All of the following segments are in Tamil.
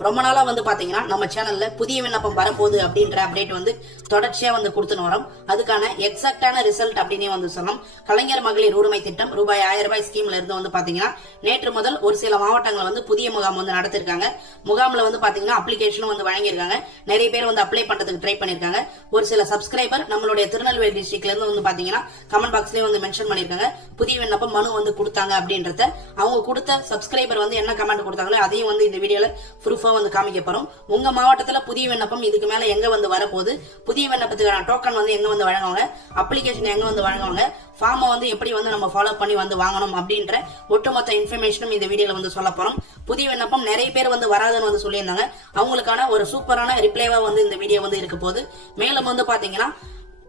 ரொம்ப நாளாக வந்து பார்த்தீங்கன்னா நம்ம சேனல்ல புதிய விண்ணப்பம் வரப்போகுது அப்படின்ற அப்டேட் வந்து தொடர்ச்சியா வந்து கொடுத்துன்னு வரோம். அதுக்கான எக்ஸாக்டான ரிசல்ட் அப்படின்னே வந்து சொல்லலாம். கலைஞர் மகளிர் உரிமை திட்டம் ரூபாய் ஆயிரம் ரூபாய் ஸ்கீம்ல இருந்து வந்து பாத்தீங்கன்னா நேற்று முதல் ஒரு சில மாவட்டங்கள் வந்து புதிய முகாம் வந்து நடத்திருக்காங்க. முகாமில் வந்து பார்த்தீங்கன்னா அப்ளிகேஷனும் வந்து வழங்கியிருக்காங்க. நிறைய பேர் வந்து அப்ளை பண்ணுறதுக்கு ட்ரை பண்ணியிருக்காங்க ஒரு சில சப்ஸ்கிரைபர் நம்மளுடைய திருநெல்வேலி டிஸ்ட்ரிக்ட்லேருந்து வந்து பார்த்தீங்கன்னா கமெண்ட் பாக்ஸ்லேயே வந்து மென்ஷன் பண்ணியிருக்காங்க புதிய விண்ணப்பம் மனு வந்து கொடுத்தாங்க அப்படின்றத. அவங்க கொடுத்த சப்ஸ்கிரைபர் வந்து என்ன கமெண்ட் கொடுத்தாங்களோ அதையும் வந்து இந்த வீடியோவில் ப்ரூஃப் வந்து காமிக்க போகிறோம் உங்கள் மாவட்டத்தில் புதிய விண்ணப்பம் இதுக்கு மேலே எங்கே வந்து வரப்போகுது? புதிய விண்ணப்பத்துக்கான டோக்கன் வந்து எங்கே வந்து வழங்குவாங்க? அப்ளிகேஷன் எங்கே வந்து வழங்குவாங்க? ஃபார்மை வந்து எப்படி வந்து நம்ம ஃபாலோ பண்ணி வந்து வாங்கணும் அப்படின்ற ஒட்டுமொத்த இன்ஃபர்மேஷனும் இந்த வீடியோவில் வந்து சொல்ல போகிறோம் புதிய விண்ணப்பம் நிறைய பேர் வந்து வராதுன்னு வந்து சொல்லியிருந்தாங்க. அவங்களுக்கான ஒரு சூப்பரான ரிப்ளைவாக வந்து இந்த வீடியோ வந்து இருக்க போகுது. மேலும் வந்து பார்த்தீங்கன்னா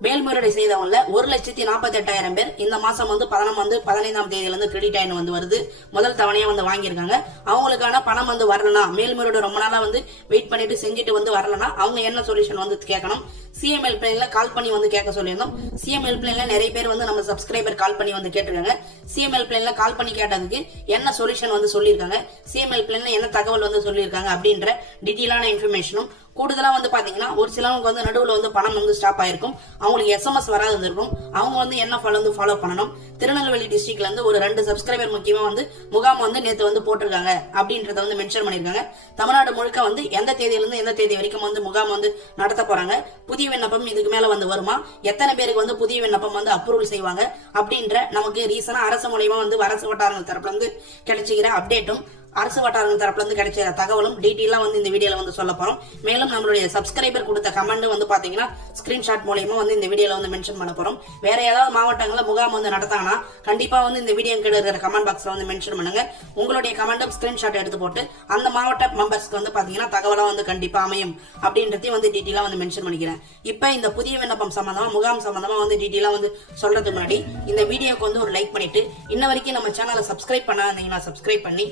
மேல்முறையீடு செய்தவங்கள ஒரு லட்சத்தி நாற்பத்தி எட்டாயிரம் பேர். இந்த மாசம் வந்து பதனம் வந்து பதினைந்தாம் தேதியிலிருந்து கிரெடிட் ஆயின் வந்து வருது. முதல் தவணையா வந்து வாங்கியிருக்காங்க. அவங்களுக்கான பணம் வந்து வரலனா மேல்முறையீடு ரொம்ப நாளா வந்து வெயிட் பண்ணிட்டு செஞ்சுட்டு வந்து வரலனா அவங்க என்ன சொல்யூஷன் வந்து கேட்கணும்? சிஎம் ஹெல்ப்லைன்ல கால் பண்ணி வந்து கேட்க சொல்லியிருந்தோம். சிஎம் ஹெல்ப்லைன்ல நிறைய பேர் வந்து நம்ம சப்ஸ்கிரைபர் கால் பண்ணி வந்து கேட்டிருக்காங்க. சிஎம் ஹெல்ப்லைன்ல கால் பண்ணி கேட்டதுக்கு என்ன சொல்யூஷன் வந்து சொல்லியிருக்காங்க? சிஎம் ஹெல்ப்லைன்ல என்ன தகவல் வந்து சொல்லியிருக்காங்க? அப்படின்ற டீட்டெயிலான இன்ஃபர்மேஷனும் கூடுதலாக வந்து பார்த்தீங்கன்னா ஒரு சிலவங்க வந்து நடுவில் வந்து பணம் வந்து ஸ்டாப் ஆயிருக்கும். அவங்களுக்கு எஸ்எம்எஸ் வராது இருந்திருக்கும் அவங்க வந்து என்ன ஃபாலோ வந்து ஃபாலோ பண்ணணும்? திருநெல்வேலி டிஸ்ட்ரிக்ட்ல இருந்து ஒரு ரெண்டு சப்ஸ்கிரைபர் முக்கியமா வந்து முகாம் வந்து நேற்று வந்து போட்டிருக்காங்க. அப்படின்றத வந்து மென்ஷன் பண்ணியிருக்காங்க தமிழ்நாடு முழுக்க வந்து எந்த தேதியிலிருந்து எந்த தேதி வரைக்கும் வந்து முகாம் வந்து நடத்த போறாங்க? புதிய விண்ணப்பம் இதுக்கு மேல வந்து வருமா? எத்தனை பேருக்கு வந்து புதிய விண்ணப்பம் வந்து அப்ரூவல் செய்வாங்க? அப்படின்ற நமக்கு ரீசனா அரசு மூலியமா வந்து அரசு வட்டாரங்கள் தரப்புல இருந்து கிடைச்சிக்கிற அப்டேட்டும் அரசு வட்டாரங்கள் தரப்புல இருந்து கிடைச்ச தகவலும் டீட்டெயிலாக வந்து இந்த வீடியோல வந்து சொல்ல போறோம். மேலும் நம்மளுடைய சப்ஸ்கிரைபர் கொடுத்த கமெண்ட் வந்து பாத்தீங்கன்னா ஸ்கிரீன்ஷாட் மூலியமா வந்து இந்த வீடியோல வந்து மென்ஷன் பண்ண போறோம். வேற ஏதாவது மாவட்டங்களில் முகாம் வந்து நடத்தாங்கன்னா கண்டிப்பா வந்து இந்த வீடியோ கீழே இருக்கிற கமெண்ட் பாக்ஸ்ல வந்து மென்ஷன் பண்ணுங்க. உங்களுடைய கமெண்ட்டும் ஸ்கிரீன்ஷாட் எடுத்து போட்டு அந்த மாவட்ட மெம்பர்ஸ்க்கு வந்து பாத்தீங்கன்னா தகவலாக வந்து கண்டிப்பா அமையும். அப்படின்றதையும் வந்து டீட்டெயிலாக வந்து மென்ஷன் பண்ணிக்கிறேன். இப்போ இந்த புதிய விண்ணப்பம் சம்பந்தமா முகாம் சம்பந்தமா வந்து டீட்டெயிலாக வந்து சொல்றதுக்கு முன்னாடி இந்த வீடியோக்கு வந்து ஒரு லைக் பண்ணிட்டு இன்ன வரைக்கும் நம்ம சேனலை சப்ஸ்கிரைப் பண்ணாதீங்கன்னா சப்ஸ்கிரைப் பண்ணி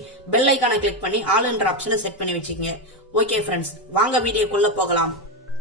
பெல் ஐக்கானை கிளிக் பண்ணி ஆல் என்ற ஆப்ஷனை செட் பண்ணி வச்சுக்கோங்க. ஓகே ஃப்ரெண்ட்ஸ் வாங்க வீடியோக்குள்ள போகலாம்.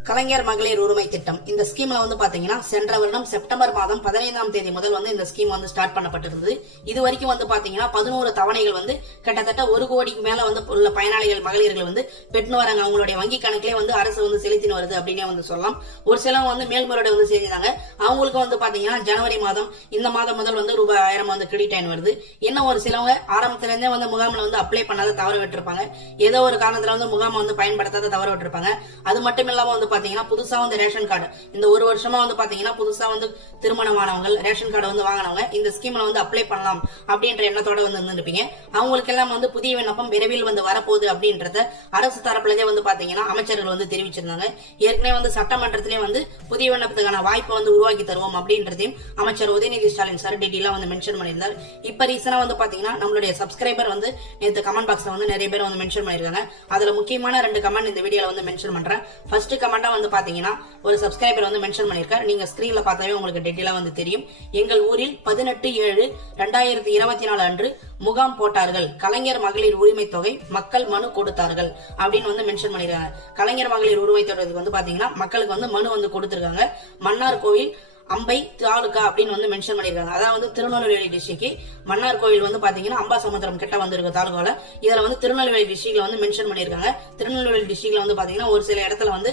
கலைஞர் மகளிர் உரிமை திட்டம். இந்த ஸ்கீம்ல வந்து பாத்தீங்கன்னா சென்ற வருடம் செப்டம்பர் மாதம் பதினைந்தாம் தேதி முதல் வந்து இந்த ஸ்கீம் வந்து ஸ்டார்ட் பண்ணப்பட்டிருந்தது. இது வரைக்கும் வந்து பாத்தீங்கன்னா பதினோரு தவணைகள் வந்து கிட்டத்தட்ட ஒரு கோடிக்கு மேல வந்து உள்ள பயனாளிகள் மகளிர்கள் வந்து பெற்று வராங்க. அவங்களுடைய வங்கி கணக்கிலே வந்து அரசு வந்து செலுத்தின்னு வருது அப்படின்னே வந்து சொல்லலாம். ஒரு சிலவங்க வந்து மேல்முறையீடு வந்து செய்திருந்தாங்க அவங்களுக்கு வந்து பாத்தீங்கன்னா ஜனவரி மாதம் இந்த மாதம் முதல் வந்து ரூபாய் ஆயிரம் வந்து கிரெடிட் ஆயின் வருது. இன்னும் ஒரு சிலவங்க ஆரம்பத்துல இருந்தே வந்து முகாமில் வந்து அப்ளை பண்ணாத தவற விட்டுருப்பாங்க. ஏதோ ஒரு காரணத்துல வந்து முகாம் வந்து பயன்படுத்தாத தவற விட்டுருப்பாங்க. அது மட்டும் இல்லாம வந்து பாத்தீங்கன்னா புதுசா வந்து ரேஷன் கார்டு. இந்த ஒரு வருஷமா வந்து பாத்தீங்கன்னா புதுசா வந்து திருமணமானவங்க ரேஷன் கார்டு வந்து வாங்கினவங்க இந்த ஸ்கீம்ல வந்து அப்ளை பண்ணலாம் அப்படின்ற எண்ணத்தோட வந்து இருந்திருப்பீங்க. அவங்களுக்கு எல்லாம் வந்து புதிய விண்ணப்பம் விரைவில் வந்து வரப்போகுது அப்படின்றத அரசு தரப்புலதே வந்து பாத்தீங்கன்னா அமைச்சர்கள் வந்து தெரிவிச்சிருந்தாங்க. ஏற்கனவே வந்து சட்டமன்றத்திலே வந்து புதிய விண்ணப்பத்துக்கான வாய்ப்பை வந்து உருவாக்கி தருவோம் அப்படின்றதையும் அமைச்சர் உதயநிதி ஸ்டாலின் சார் டீட்டெயிலா வந்து மென்ஷன் பண்ணியிருந்தார். இப்ப ரீசனா வந்து பாத்தீங்கன்னா நம்மளுடைய சப்ஸ்கிரைபர் வந்து நேற்று கமெண்ட் பாக்ஸ்ல வந்து நிறைய பேர் வந்து மென்ஷன் பண்ணிருக்காங்க அதுல முக்கியமான ரெண்டு கமெண்ட் இந்த வீடியோல வந்து மென்ஷன் பண்றேன். ஃபர்ஸ்ட் கமெண்ட் வந்து பார்த்தீங்கன்னா ஒரு சப்ஸ்கிரைபர் வந்து மென்ஷன் பண்ணியிருக்காரு நீங்கள் ஸ்க்ரீனில் பார்த்தாவே உங்களுக்கு டீட்டெயிலா வந்து தெரியும். எங்கள் ஊரில் பதினெட்டு ஏழு ரெண்டாயிரத்தி இருபத்தி நாலு அன்று முகாம் போட்டார்கள். கலைஞர் மகளிர் உரிமை தொகை மக்கள் மனு கொடுத்தார்கள் அப்படின்னு வந்து மென்ஷன் பண்ணிருக்காங்க. கலைஞர் மகளிர் உரிமை தொகைக்கு வந்து பாத்தீங்கன்னா மக்களுக்கு வந்து மனு வந்து கொடுத்திருக்காங்க. மன்னார் கோவில் அம்பை தாலுக்கா அப்படின்னு வந்து மென்ஷன் பண்ணியிருக்காங்க அதாவது வந்து திருநெல்வேலி டிஸ்ட்ரிக்ட் மன்னார் கோயில் வந்து பாத்தீங்கன்னா அம்பாசமுத்திரம் கிட்ட வந்திருக்கு தாலுகால. இதுல வந்து திருநெல்வேலி டிஸ்ட்ரிக்ட்ல வந்து மென்ஷன் பண்ணியிருக்காங்க திருநெல்வேலி டிஸ்ட்ரிக்ட்ல வந்து பாத்தீங்கன்னா ஒரு சில இடத்துல வந்து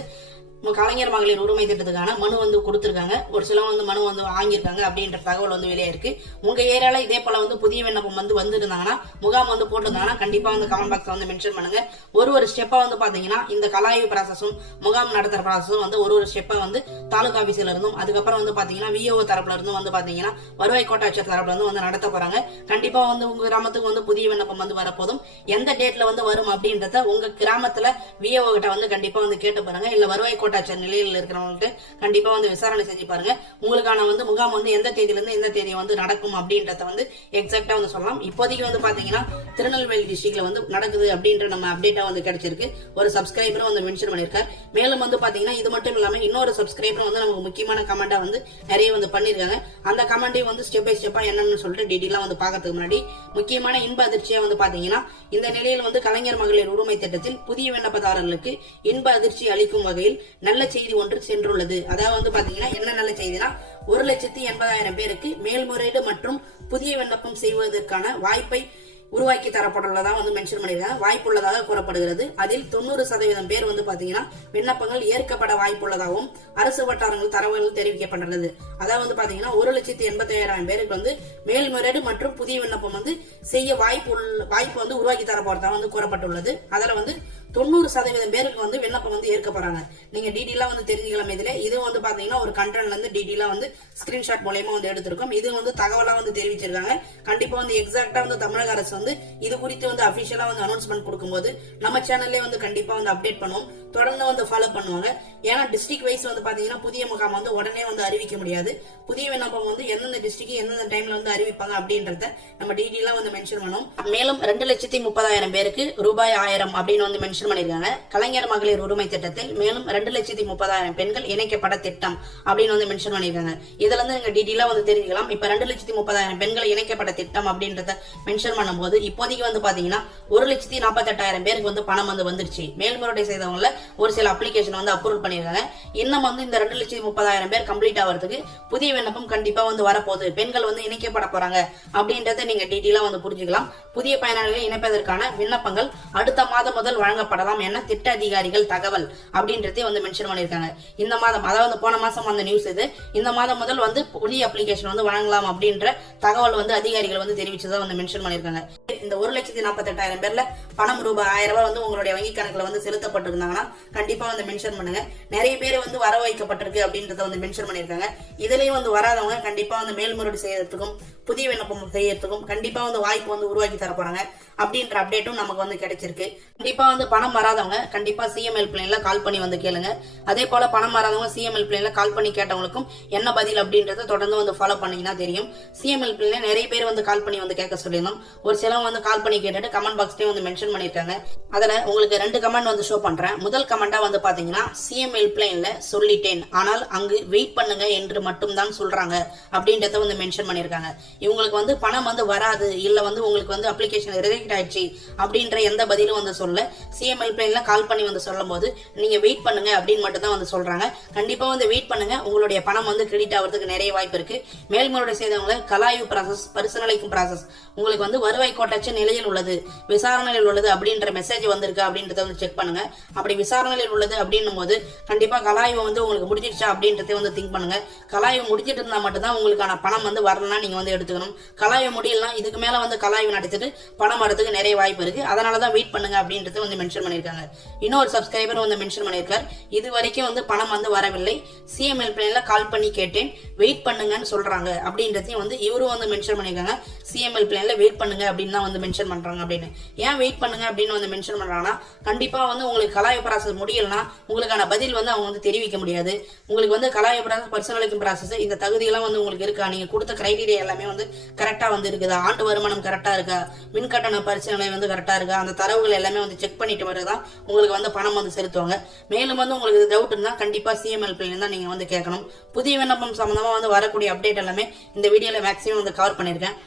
கலைஞர் மகளிர் உரிமை திட்டத்துக்கான மனு வந்து கொடுத்துருக்காங்க. ஒரு சிலவங்க வந்து மனு வந்து வாங்கியிருக்காங்க அப்படின்ற தகவல் வந்து வெளியே இருக்கு. உங்க ஏரியால இதே போல வந்து புதிய விண்ணப்பம் வந்து வந்திருந்தாங்கன்னா முகாம் வந்து போட்டிருந்தாங்கன்னா கண்டிப்பா வந்து கமெண்ட் பாக்ஸ்ல வந்து மென்ஷன் பண்ணுங்க. ஒரு ஒரு ஸ்டெப்பா வந்து பாத்தீங்கன்னா இந்த கலாய்வு ப்ராசஸும் முகாம் நடத்துற ப்ராசஸும் வந்து ஒரு ஒரு ஸ்டெப்பா வந்து தாலுகா ஆபீஸ்ல இருந்தும் அதுக்கப்புறம் வந்து பாத்தீங்கன்னா விஓ தரப்புல இருந்தும் வந்து பாத்தீங்கன்னா வருவாய் கோட்டாட்சியர் தரப்புல இருந்து வந்து நடத்த போறாங்க. கண்டிப்பா வந்து உங்க கிராமத்துக்கு வந்து புதிய விண்ணப்பம் வந்து வரப்போதும். எந்த டேட்ல வந்து வரும் அப்படின்றத உங்க கிராமத்துல விஓ கிட்ட வந்து கண்டிப்பா வந்து கேட்டு பாருங்க. இல்ல வருவாய் கோட்டை கோட்டாட்சியர் நிலையில் இருக்கிறவங்கள்ட்ட கண்டிப்பா வந்து விசாரணை செஞ்சு பாருங்க. உங்களுக்கான வந்து முகாம் வந்து எந்த தேதியில இருந்து எந்த தேதி வந்து நடக்கும் அப்படின்றத வந்து எக்ஸாக்டா வந்து சொல்லலாம். இப்போதைக்கு வந்து பாத்தீங்கன்னா திருநெல்வேலி டிஸ்ட்ரிக்ட்ல வந்து நடக்குது அப்படின்ற நம்ம அப்டேட்டா வந்து கிடைச்சிருக்கு. ஒரு சப்ஸ்கிரைபரும் வந்து மென்ஷன் பண்ணிருக்காரு மேலும் வந்து பாத்தீங்கன்னா இது மட்டும் இல்லாம இன்னொரு சப்ஸ்கிரைபரும் வந்து நமக்கு முக்கியமான கமெண்டா வந்து நிறைய வந்து பண்ணிருக்காங்க அந்த கமெண்டையும் வந்து ஸ்டெப் பை ஸ்டெப்பா என்னன்னு சொல்லிட்டு டீட்டெயிலா வந்து பாக்கிறதுக்கு முன்னாடி முக்கியமான இன்ப அதிர்ச்சியா வந்து பாத்தீங்கன்னா இந்த நிலையில் வந்து கலைஞர் மகளிர் உரிமை திட்டத்தில் புதிய விண்ணப்பதாரர்களுக்கு இன்ப அதிர்ச்சி அளிக்கும் வகையில் நல்ல செய்தி ஒன்று சென்றுள்ளது. அதாவது வந்து பாத்தீங்கன்னா என்ன நல்ல செய்தினா ஒரு லட்சத்தி எண்பதாயிரம் பேருக்கு மேல்முறையீடு மற்றும் புதிய விண்ணப்பம் செய்வதற்கான வாய்ப்பை உருவாக்கி தரப்பட்டுள்ளதாக வந்து மென்ஷன் பண்ணியிருக்காங்க. வாய்ப்புள்ளதாக கூறப்படுகிறது. அதில் தொண்ணூறு சதவீதம் பேர் வந்து பாத்தீங்கன்னா விண்ணப்பங்கள் ஏற்கப்பட வாய்ப்புள்ளதாகவும் அரசு வட்டாரங்கள் தரவுகள் தெரிவிக்கப்பட்டுள்ளது. அதாவது வந்து பாத்தீங்கன்னா ஒரு லட்சத்தி எண்பத்தி ஐயாயிரம் பேருக்கு வந்து மேல்முறையீடு மற்றும் புதிய விண்ணப்பம் வந்து செய்ய வாய்ப்பு வாய்ப்பு வந்து உருவாக்கி தரப்படுறதாக வந்து கூறப்பட்டுள்ளது. அதில் வந்து தொண்ணூறு சதவீதம் பேருக்கு வந்து விண்ணப்பம் வந்து ஏற்க போறாங்க. நீங்க டீட்டெயிலா வந்து தெரிஞ்சுக்கலாம் இதுல இது வந்து பாத்தீங்கன்னா ஒரு கண்டென்ட்ல இருந்து டீட்டெயிலா வந்து ஸ்கிரீன்ஷாட் மூலயமா வந்து எடுத்திருக்கோம். இது வந்து தகவலா வந்து தெரிவிச்சிருக்காங்க. கண்டிப்பா வந்து எக்ஸாக்டா வந்து தமிழக அரசு வந்து இது குறித்து வந்து அபிஷியலா வந்து அனௌன்ஸ்மெண்ட் கொடுக்கும்போது நம்ம சேனல்லே வந்து கண்டிப்பா வந்து அப்டேட் பண்ணுவோம். தொடர்ந்து வந்து ஃபாலோ பண்ணுவாங்க. ஏன்னா டிஸ்ட்ரிக்ட் வைஸ் வந்து பாத்தீங்கன்னா புதிய முகாம் வந்து உடனே வந்து அறிவிக்க முடியாது. புதிய விண்ணப்பம் வந்து எந்தெந்த டிஸ்ட்ரிக்ட் எந்தெந்த டைம்ல வந்து அறிவிப்பாங்க அப்படின்றத நம்ம டீட்டெயிலா வந்து மென்ஷன் பண்ணோம். மேலும் ரெண்டு லட்சத்தி முப்பதாயிரம் பேருக்கு ரூபாய் ஆயிரம் அப்படின்னு வந்து மென்ஷன் பண்ணிருக்காங்க. கலைஞர் மகளிர் உரிமை திட்டத்தில் மேலும் ரெண்டு லட்சத்தி முப்பதாயிரம் பெண்கள் இணைக்கப்பட திட்டம் அப்படின்னு வந்து மென்ஷன் பண்ணியிருக்காங்க இதுல இருந்து நீங்க டீட்டெயிலா வந்து தெரிஞ்சுக்கலாம். இப்ப ரெண்டு லட்சத்தி முப்பதாயிரம் பெண்கள் இணைக்கப்பட்ட திட்டம் அப்படின்றத மென்ஷன் பண்ணும்போது இப்போதைக்கு வந்து பாத்தீங்கன்னா ஒரு லட்சத்தி நாற்பத்தெட்டாயிரம் பேருக்கு வந்து பணம் வந்து வந்துருச்சு. மேல்முறையீடு செய்தவங்கள ஒரு சில அப்ளிகேஷன் வந்து அப்ரூவல் பண்ணியிருக்காங்க இன்னும் வந்து இந்த ரெண்டு லட்சத்தி முப்பதாயிரம் பேர் கம்ப்ளீட் ஆகிறதுக்கு புதிய விண்ணப்பம் கண்டிப்பாக வந்து வரப்போகுது. பெண்கள் வந்து இணைக்கப்பட போறாங்க அப்படின்றத நீங்க டீட்டெயிலாக வந்து புரிஞ்சுக்கலாம். புதிய பயனாளிகளை இணைப்பதற்கான விண்ணப்பங்கள் அடுத்த மாதம் முதல் வழங்கப்படலாம் என திட்ட அதிகாரிகள் தகவல் அப்படின்றதே வந்து மென்ஷன் பண்ணிருக்காங்க. இந்த மாதம் அதாவது போன மாசம் வந்த நியூஸ் இது. இந்த மாதம் முதல் வந்து புதிய அப்ளிகேஷன் வந்து வழங்கலாம் அப்படின்ற தகவல் வந்து அதிகாரிகள் வந்து தெரிவிச்சதா வந்து மென்ஷன் பண்ணிருக்காங்க. இந்த ஒரு லட்சத்தி நாற்பத்தெட்டாயிரம் பேர்ல பணம் ரூபாய் ஆயிரம் ரூபாய் வந்து உங்களுடைய வங்கி கணக்குல வந்து செலுத்தப்பட்டிருந்தாங்கன்னா கண்டிப்பா வந்து மென்ஷன் பண்ணுங்க. நிறைய பேர் வந்து வர வைக்கப்பட்டிருக்கு அப்படின்றத வந்து மென்ஷன் பண்ணிருக்காங்க இதுலயும் வந்து வராதவங்க கண்டிப்பா வந்து மேல்முறையீடு செய்யறதுக்கும் புதிய விண்ணப்பம் செய்யறதுக்கும் கண்டிப்பா வந்து வாய்ப்பு வந்து உருவாக்கி தர அப்படின்ற அப்டேட்டும் நமக்கு வந்து கிடைச்சிருக்கு. கண்டிப்பா வந்து பணம் வராதவங்க கண்டிப்பா சிஎம் பிளேன்ல கால் பண்ணி வந்து கேளுங்க. அதே போல பணம் வராதவங்க சிஎம்எல் பிளேன்ல கால் பண்ணி கேட்டவங்களுக்கும் என்ன பதில் அப்படின்றத தொடர்ந்து வந்து ஃபாலோ பண்ணீங்கன்னா தெரியும். சிஎம்எல் பிளேன்ல நிறைய பேர் வந்து கால் பண்ணி வந்து கேட்க சொல்லியிருந்தோம். ஒரு சிலவங்க வந்து கால் பண்ணி கேட்டுட்டு கமெண்ட் பாக்ஸ்லயும் வந்து மென்ஷன் பண்ணிருக்காங்க அதுல உங்களுக்கு ரெண்டு கமெண்ட் வந்து ஷோ பண்றேன். முதல் கமெண்டா வந்து பாத்தீங்கன்னா சிஎம் ஹெல்ப்லைனில் சொல்லிட்டேன். ஆனால் அங்கு வெயிட் பண்ணுங்க என்று மட்டும் தான் சொல்றாங்க அப்படின்றத வந்து மென்ஷன் பண்ணியிருக்காங்க. இவங்களுக்கு வந்து பணம் வந்து வராது இல்லை வந்து உங்களுக்கு வந்து அப்ளிகேஷன் ரிஜெக்ட் ஆயிடுச்சு அப்படின்ற எந்த பதிலும் வந்து சொல்ல சிஎம்எல் பிளேன்ல கால் பண்ணி வந்து சொல்லும் போது நீங்க வெயிட் பண்ணுங்க அப்படின்னு மட்டும் தான் வந்து சொல்றாங்க. கண்டிப்பா வந்து வெயிட் பண்ணுங்க. உங்களுடைய பணம் வந்து கிரெடிட் ஆகிறதுக்கு நிறைய வாய்ப்பு இருக்கு. மேல்முறையீடு செய்தவங்களை கலாய்வு ப்ராசஸ் பரிசீலனைக்கும் ப்ராசஸ் உங்களுக்கு வந்து வருவாய் கோட்டாட்சி நிலையில் உள்ளது விசாரணையில் உள்ளது அப்படின்ற மெசேஜ் வந்திருக்கு அப்படின்றத வந்து செக் பண்ணுங்க. அப்படி விசாரணையில் உள்ளது அப்படின்னும் போது கண்டிப்பா கலாய்வு வந்து உங்களுக்கு முடிஞ்சிடுச்சா அப்படின்றத வந்து திங்க் பண்ணுங்க. கலாய்வு முடிஞ்சிட்டு இருந்தா மட்டும்தான் உங்களுக்கான பணம் வந்து வரலன்னா நீங்க வந்து எடுத்து எடுத்துக்கணும். கலாய முடியலாம் இதுக்கு மேல வந்து கலாய்வு நடத்திட்டு பணம் வரதுக்கு நிறைய வாய்ப்பு இருக்கு. அதனால தான் வெயிட் பண்ணுங்க அப்படின்றத வந்து மென்ஷன் பண்ணியிருக்காங்க இன்னொரு சப்ஸ்கிரைபர் வந்து மென்ஷன் பண்ணியிருக்கார் இது வரைக்கும் வந்து பணம் வந்து வரவில்லை. சிஎம்எல் பிளேன்ல கால் பண்ணி கேட்டேன். வெயிட் பண்ணுங்கன்னு சொல்றாங்க அப்படின்றதையும் வந்து இவரும் வந்து மென்ஷன் பண்ணியிருக்காங்க சிஎம்எல் பிளேன்ல வெயிட் பண்ணுங்க அப்படின்னு தான் வந்து மென்ஷன் பண்றாங்க அப்படின்னு. ஏன் வெயிட் பண்ணுங்க அப்படின்னு வந்து மென்ஷன் பண்றாங்கன்னா கண்டிப்பா வந்து உங்களுக்கு கலாய ப்ராசஸ் முடியலனா உங்களுக்கான பதில் வந்து அவங்க வந்து தெரிவிக்க முடியாது. உங்களுக்கு வந்து கலாய ப்ராசஸ் பர்சனலிக்கும் ப்ராசஸ் இந்த தகுதியெல்லாம் வந்து உங்களுக்கு இருக்கா? நீங்க கொடுத்த கிரைடீரியா எல்லாமே வந்து கரெக்டா வந்து இருக்குதா. ஆண்டு வருமானம் கரெக்டா இருக்கா? மின் கட்டண பரிசீலனை வந்து கரெக்டா இருக்கா? அந்த தரவுகள் எல்லாமே வந்து செக் பண்ணிட்டு வரதான் உங்களுக்கு வந்து பணம் வந்து செலுத்துவாங்க. மேலும் வந்து உங்களுக்கு டவுட் இருந்தால் கண்டிப்பா சிஎம்எல் தான் நீங்க வந்து கேட்கணும். புதிய விண்ணப்பம் சம்மந்தமாக வந்து வரக்கூடிய அப்டேட் எல்லாமே இந்த வீடியோவில் மேக்ஸிமம் வந்து கவர் பண்ணிருக்கேன்.